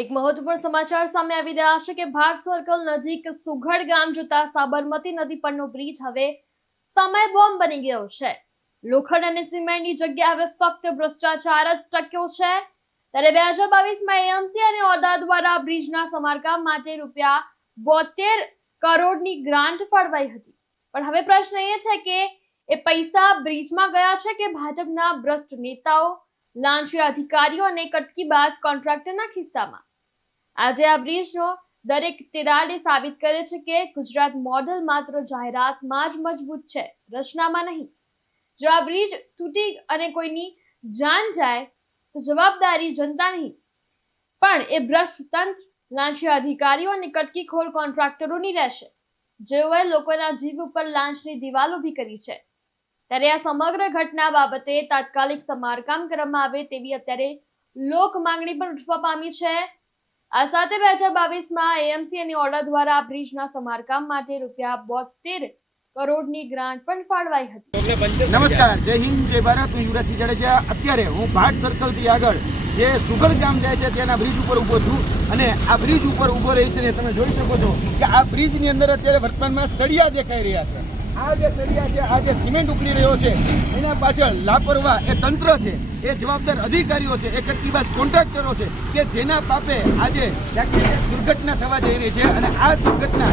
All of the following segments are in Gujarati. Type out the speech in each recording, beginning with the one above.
એક મહત્વપૂર્ણ સમાચાર સામે આવી રહ્યા છે કે ભારત સર્કલ નજીક સુઘડ ગામ જતા સાબરમતી નદી પરનો બ્રિજ હવે સમય બોમ્બ બની ગયો છે. લોખંડ અને સિમેન્ટની જગ્યા હવે ફક્ત ભ્રષ્ટાચાર જ ટક્યો છે. ત્યારે બે હજાર બાવીસમાં એએમસી અને ઓડા દ્વારા બ્રિજના સમારકામ માટે રૂપિયા બોતેર કરોડની ગ્રાન્ટ ફાળવાઈ હતી. પણ હવે પ્રશ્ન એ છે કે એ પૈસા બ્રિજમાં ગયા છે કે ભાજપના ભ્રષ્ટ નેતાઓ, લાંચી અધિકારીઓ અને કટકીબાજ કોન્ટ્રાક્ટરના ખિસ્સામાં? આજે આ બ્રિજનો દરેક તિરાડે સાબિત કરે છે કે ગુજરાત મોડલ માત્ર જાહેરાતમાં જ મજબૂત છે, રચનામાં નહીં. જો આ બ્રિજ તૂટી અને કોઈની જાન જાય, તો જવાબદારી જનતા નહીં. પણ એ ભ્રષ્ટ તંત્ર, લાંચી અધિકારીઓ અને કટકીખોર કોન્ટ્રાક્ટરોની રહેશે. જેઓએ લોકોના જીવ ઉપર લાંચની દિવાલ ઊભી કરી છે. ત્યારે આ સમગ્ર ઘટના બાબતે તાત્કાલિક સમારકામ કરવામાં આવે તેવી અત્યારે લોક માંગણી પણ ઉઠવા પામી છે. આ સાથે બે હજાર બાવીસમાં એએમસી અને ઓર્ડર દ્વારા બ્રિજના સમારકામ માટે રૂપિયા બોતેર કરોડની ગ્રાન્ટ પણ ફાળવાઈ હતી. નમસ્કાર જય હિન્દ જય ભારત. હું યુવરાજસિંહ જાડેજા. અત્યારે હું ભાટ સર્કલથી આગળ જે સુગર ગામ જાય છે ત્યાંના બ્રિજ ઉપર ઊભો છું અને આ બ્રિજ ઉપર ઊભો રહી છે ને તમે જોઈ શકો છો કે આ બ્રિજની અંદર અત્યારે વર્તમાનમાં સળિયા દેખાઈ રહ્યા છે. આ જે સળિયા છે, આ જે સિમેન્ટ ઉકળી રહ્યો છે, એના પાછળ લાપરવાહ એ તંત્ર છે, એ જવાબદાર અધિકારીઓ છે એ કટકીબાજ કોન્ટ્રાક્ટરો છે, કે જેના પાપે આજે દુર્ઘટના થવા જઈ રહી છે અને આ દુર્ઘટના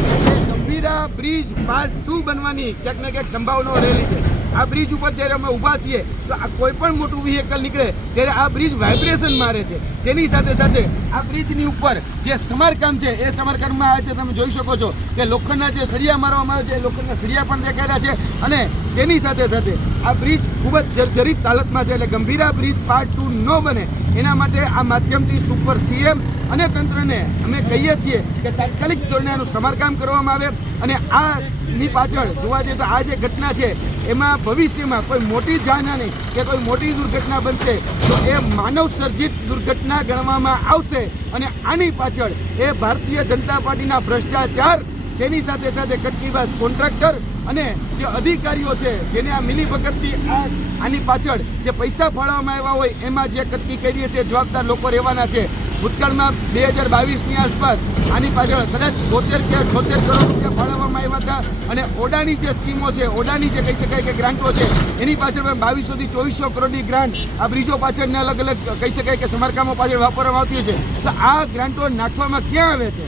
ગંભીરા બ્રિજ પાર્ટ ટુ બનવાની ક્યાંક ને ક્યાંક સંભાવનાઓ રહેલી છે. આ બ્રિજ ઉપર જ્યારે અમે ઊભા છીએ, તો આ કોઈ પણ મોટું વ્હીકલ નીકળે, ત્યારે આ બ્રિજ વાઇબ્રેશન મારે છે. તેની સાથે સાથે આ બ્રિજની ઉપર જે સમારકામ છે, એ સમારકામમાં આજે તમે જોઈ શકો છો કે લોખંડના જે સળિયા મારવામાં આવે છે, એ લોખંડના સળિયા પણ દેખાયેલા છે અને તેની સાથે સાથે આ બ્રિજ ખૂબ જ જર્જરિત હાલતમાં છે. એટલે ગંભીરા બ્રિજ પાર્ટ ટુ ન બને એના માટે આ માધ્યમથી સુપર સીએમ અને તંત્રને અમે કહીએ છીએ કે તાત્કાલિક ધોરણે આનું સમારકામ કરવામાં આવે અને આની પાછળ જોવા જઈએ તો આ જે ઘટના છે, એમાં ભવિષ્યમાં કોઈ મોટી જાનહાની કે કોઈ મોટી દુર્ઘટના બનશે, તો એ માનવ સર્જિત દુર્ઘટના ગણવામાં આવશે અને આની પાછળ એ ભારતીય જનતા પાર્ટીના ભ્રષ્ટાચાર, તેની સાથે સાથે કટકીબાજ કોન્ટ્રાક્ટર અને જે અધિકારીઓ છે, જેને આ મિલી ભગતથી આ આની પાછળ જે પૈસા ફાળવવામાં આવ્યા હોય, એમાં જે કટકી કરીએ છે જવાબદાર લોકો રહેવાના છે. ભૂતકાળમાં બે હજાર બાવીસની આસપાસ આની પાછળ કદાચ બોતેર કે છોતેર કરોડ રૂપિયા ફાળવવામાં આવ્યા હતા. અને ઓડાની જે સ્કીમો છે, ઓડાની જે કહી શકાય કે ગ્રાન્ટો છે, એની પાછળ પણ બાવીસોથી ચોવીસો કરોડની ગ્રાન્ટ આ બ્રિજો પાછળને અલગ અલગ કહી શકાય કે સમારકામો પાછળ વાપરવામાં આવતી છે. તો આ ગ્રાન્ટો નાખવામાં ક્યાં આવે છે?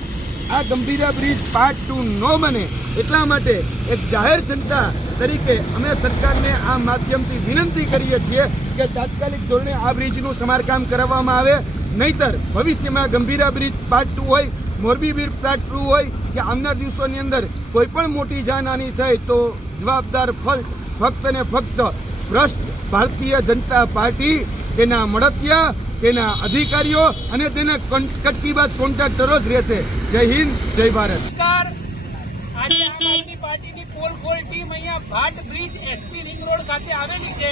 આ ગંભીરા બ્રિજ પાર્ટ ટુ ન બને એટલા માટે એક જાહેર જનતા તરીકે અમે સરકારને આ માધ્યમથી વિનંતી કરીએ છીએ કે તાત્કાલિક ધોરણે આ બ્રિજનું સમારકામ કરાવવામાં આવે. નહીતર ભવિષ્યમાં ગંભીરા બ્રિજ પાર્ટ ટુ હોય, મોરબી બ્રિજ પાર્ટ ટુ હોય કે આવનાર દિવસોની અંદર કોઈ પણ મોટી જાનહાની થાય તો જવાબદાર ફક્ત ને ફક્ત ભ્રષ્ટ ભારતીય જનતા પાર્ટી તેના મળતિયા તેના અધિકારીઓ અને તેના કટકીબાજ કોન્ટ્રાક્ટરો જ રહેશે. જય હિન્દ, જય ભારત. આજે આમ આદમી પાર્ટીની પોલ ખોલ ટીમ અહીંયા Bhat bridge SP ring road ખાતે આવેલી છે.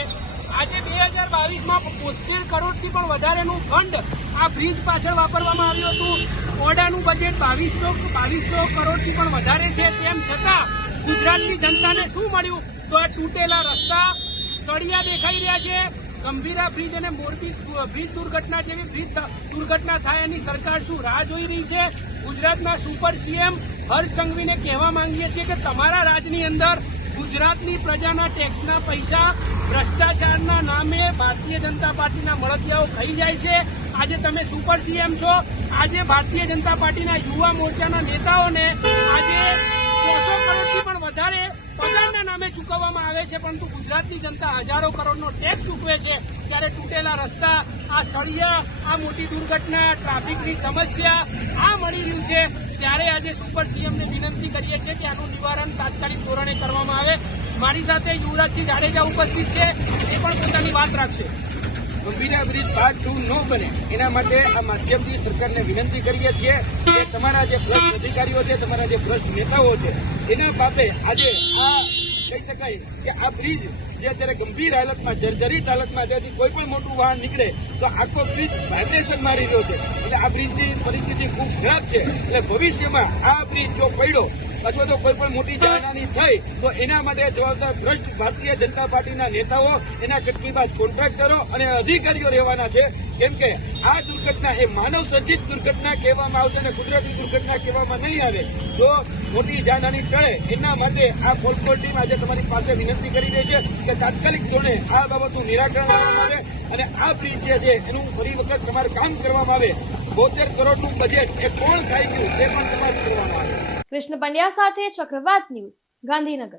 આજે બે હજાર બાવીસમાં બોતેર કરોડથી પણ વધારેનું ફંડ આ બ્રિજ પાછળ વાપરવામાં આવ્યું હતું. ઓડાનું બજેટ બાવીસો બાવીસો કરોડથી પણ વધારે છે. તેમ છતાં ગુજરાતની જનતાને શું મળ્યું? તો આ તૂટેલા રસ્તા સળિયા દેખાઈ રહ્યા છે. ગંભીરા બ્રિજ અને મોરબી બ્રિજ દુર્ઘટના જેવી બ્રિજ દુર્ઘટના થાય એની સરકાર શું રાહ જોઈ રહી છે? ગુજરાતના સુપર સીએમ હર્ષ સંઘવીને કહેવા માંગીએ છીએ કે તમારા રાજની અંદર ગુજરાતની પ્રજાના ટેક્સના પૈસા ભ્રષ્ટાચારના નામે ભારતીય જનતા પાર્ટીના મળતિયાઓ ખાઈ જાય છે. આજે તમે સુપર સીએમ છો. આજે ભારતીય જનતા પાર્ટીના યુવા મોરચાના નેતાઓને આજે ચોસો કરોડથી પણ વધારે પગારના નામે ચૂકવવામાં આવે છે, પરંતુ ગુજરાતની જનતા હજારો કરોડનો ટેક્સ ચૂકવે છે. ત્યારે તૂટેલા રસ્તા, આ સળિયા આ મોટી દુર્ઘટના, ટ્રાફિકની સમસ્યા, આ મળી રહ્યું છે. ત્યારે આજે સુપર સીએમને વિનંતી કરીએ છીએ કે આનું નિવારણ તાત્કાલિક ધોરણે કરવામાં આવે. મારી સાથે યુવરાજસિંહ જાડેજા ઉપસ્થિત છે, એ પણ પોતાની વાત રાખશે. ગંભીરા બ્રિજ પાર્ટ ટુ ન બને. એના માટે આ માધ્યમથી સરકારને વિનંતી કરીએ છીએ કે તમારા જે ભ્રષ્ટ અધિકારીઓ છે, તમારા જે ભ્રષ્ટ નેતાઓ છે, એના પાપે આજે આ કહી શકાય કે આ બ્રિજ જે અત્યારે ગંભીર હાલતમાં, જર્જરિત હાલતમાં જ્યાંથી કોઈ પણ મોટું વાહન નીકળે, તો આખો બ્રિજ વાઇબ્રેશન મારી રહ્યો છે. એટલે આ બ્રિજની પરિસ્થિતિ ખૂબ ખરાબ છે. એટલે ભવિષ્યમાં આ બ્રિજ જો પડ્યો અથવા તો કોઈ પણ મોટી જાનહાની થઈ, તો એના માટે જવાબદાર ભ્રષ્ટ ભારતીય જનતા પાર્ટીના નેતાઓ એના કટકીબાજ કોન્ટ્રાક્ટરો અને અધિકારીઓ રહેવાના છે. કેમ કે આ દુર્ઘટના એ માનવ સર્જિત દુર્ઘટના કહેવામાં આવશે અને કુદરતી દુર્ઘટના કહેવામાં નહીં આવે. તો મોટી જાનહાની ટળે એના માટે આ કોલકોલ ટીમ આજે તમારી પાસે વિનંતી કરી રહી છે કે તાત્કાલિક ધોરણે આ બાબતનું નિરાકરણ લાવવામાં આવે અને આ બ્રિજ જે છે એનું ફરી વખત સમારકામ કરવામાં આવે. બોતેર કરોડનું બજેટ એ કોણ ખાઈ ગયું તે પણ તપાસ કરવામાં આવે. કૃષ્ણ પંડ્યા સાથે ચક્રવાત ન્યૂઝ ગાંધીનગર.